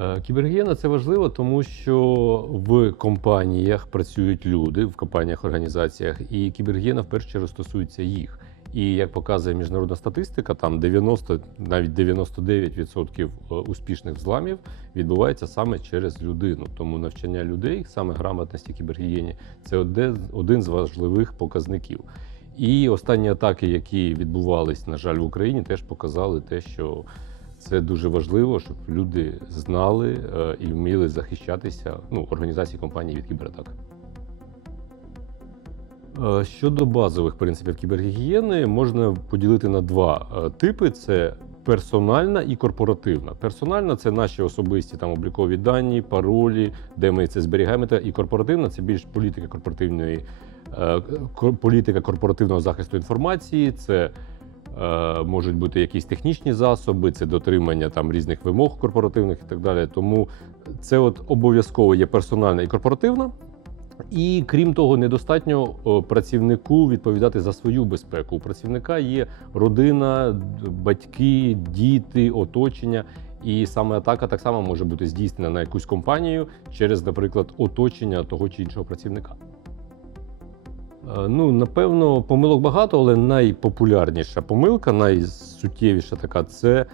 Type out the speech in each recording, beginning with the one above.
Е, Кібергігієна це важливо, тому що в компаніях працюють люди, в компаніях, організаціях, і кібергігієна в першу чергу стосується їх. І як показує міжнародна статистика, там 90, навіть 99% успішних взламів відбувається саме через людину. Тому навчання людей, саме грамотності кібергігієні, це один з важливих показників. І останні атаки, які відбувались, на жаль, в Україні, теж показали те, що це дуже важливо, щоб люди знали е, і вміли захищатися ну, організації компанії від кібератак. Е, Щодо базових принципів кібергігієни, можна поділити на два е, типи: це персональна і корпоративна. Персональна це наші особисті там облікові дані, паролі, де ми це зберігаємо. І корпоративна це більш політика корпоративної політика корпоративного захисту інформації. Це можуть бути якісь технічні засоби, це дотримання там різних вимог корпоративних і так далі. Тому це от обов'язково є персональна і корпоративна. І крім того, недостатньо працівнику відповідати за свою безпеку. У працівника є родина, батьки, діти, оточення. І саме атака так само може бути здійснена на якусь компанію через, наприклад, оточення того чи іншого працівника. Е, Ну, напевно, помилок багато, але найпопулярніша помилка, найсуттєвіша така це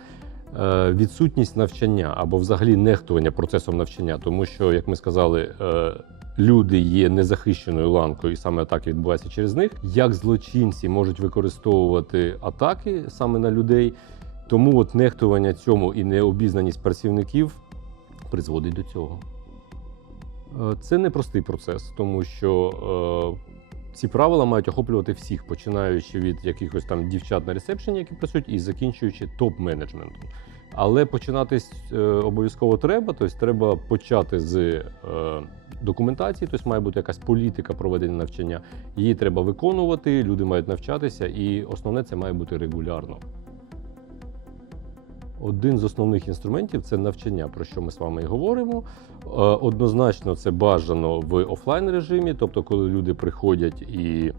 е, відсутність навчання або взагалі нехтування процесом навчання. Тому що, як ми сказали, е, люди є незахищеною ланкою, і саме атаки відбуваються через них. Як злочинці можуть використовувати атаки саме на людей, тому от нехтування цьому і необізнаність працівників призводить до цього. Це непростий процес, тому що ці правила мають охоплювати всіх, починаючи від якихось там дівчат на ресепшені, які працюють, і закінчуючи топ-менеджментом. Але починати е, обов'язково треба, тобто треба почати з е, документації, тобто має бути якась політика проведення навчання. Її треба виконувати, люди мають навчатися, і основне це має бути регулярно. Один з основних інструментів це навчання, про що ми з вами і говоримо. Е, Однозначно, це бажано в офлайн режимі, тобто, коли люди приходять і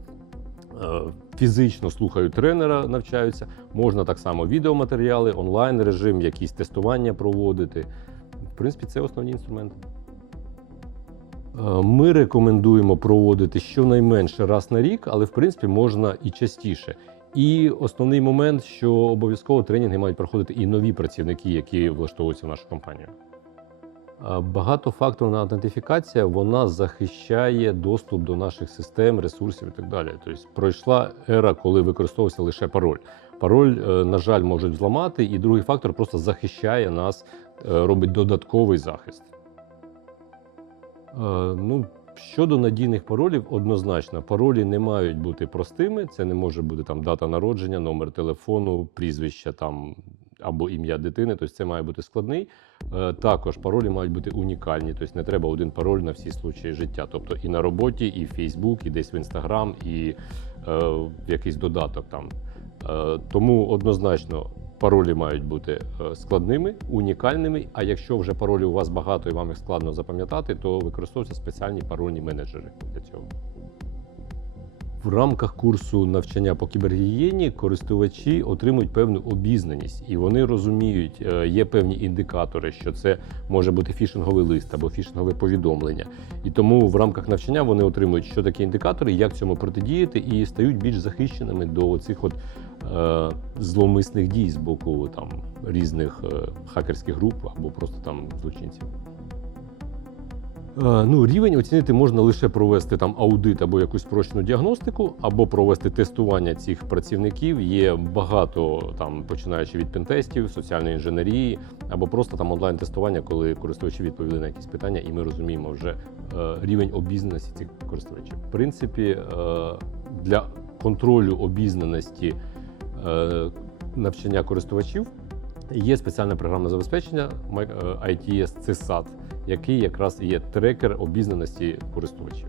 е, фізично слухають тренера, навчаються. Можна так само відеоматеріали, онлайн режим, якісь тестування проводити. В принципі, це основні інструменти. Е, Ми рекомендуємо проводити щонайменше раз на рік, але в принципі можна і частіше. І основний момент, що обов'язково тренінги мають проходити і нові працівники, які влаштовуються в нашу компанію. Багатофакторна аутентифікація вона захищає доступ до наших систем, ресурсів і так далі. Тобто пройшла ера, коли використовувався лише пароль. Пароль, е, на жаль, можуть зламати, і другий фактор просто захищає нас, е, робить додатковий захист. Е, Ну, щодо надійних паролів, однозначно, паролі не мають бути простими. Це не може бути там дата народження, номер телефону, прізвище там або ім'я дитини. Тобто це має бути складний. Е, Також паролі мають бути унікальні, тобто не треба один пароль на всі случаї життя. Тобто і на роботі, і в Facebook, і десь в Instagram, і е, якийсь додаток там. Е, тому однозначно паролі мають бути е, складними, унікальними. А якщо вже паролів у вас багато і вам їх складно запам'ятати, то використовуються спеціальні парольні менеджери для цього. В рамках курсу навчання по кібергігієні користувачі отримують певну обізнаність, і вони розуміють, е, є певні індикатори, що це може бути фішинговий лист або фішингове повідомлення. І тому в рамках навчання вони отримують, що такі індикатори, як цьому протидіяти, і стають більш захищеними до цих от зловмисних дій з боку там різних е, хакерських груп або просто там злочинців. Е, Ну, рівень оцінити можна лише провести там аудит або якусь спрощену діагностику, або провести тестування цих працівників. Є багато там, починаючи від пентестів, соціальної інженерії, або просто там онлайн-тестування, коли користувачі відповіли на якісь питання, і ми розуміємо вже е, рівень обізнаності цих користувачів. В принципі, е, для контролю обізнаності е, навчання користувачів є спеціальне програмне забезпечення е, ITS CSAT, який якраз є трекер обізнаності користувачів.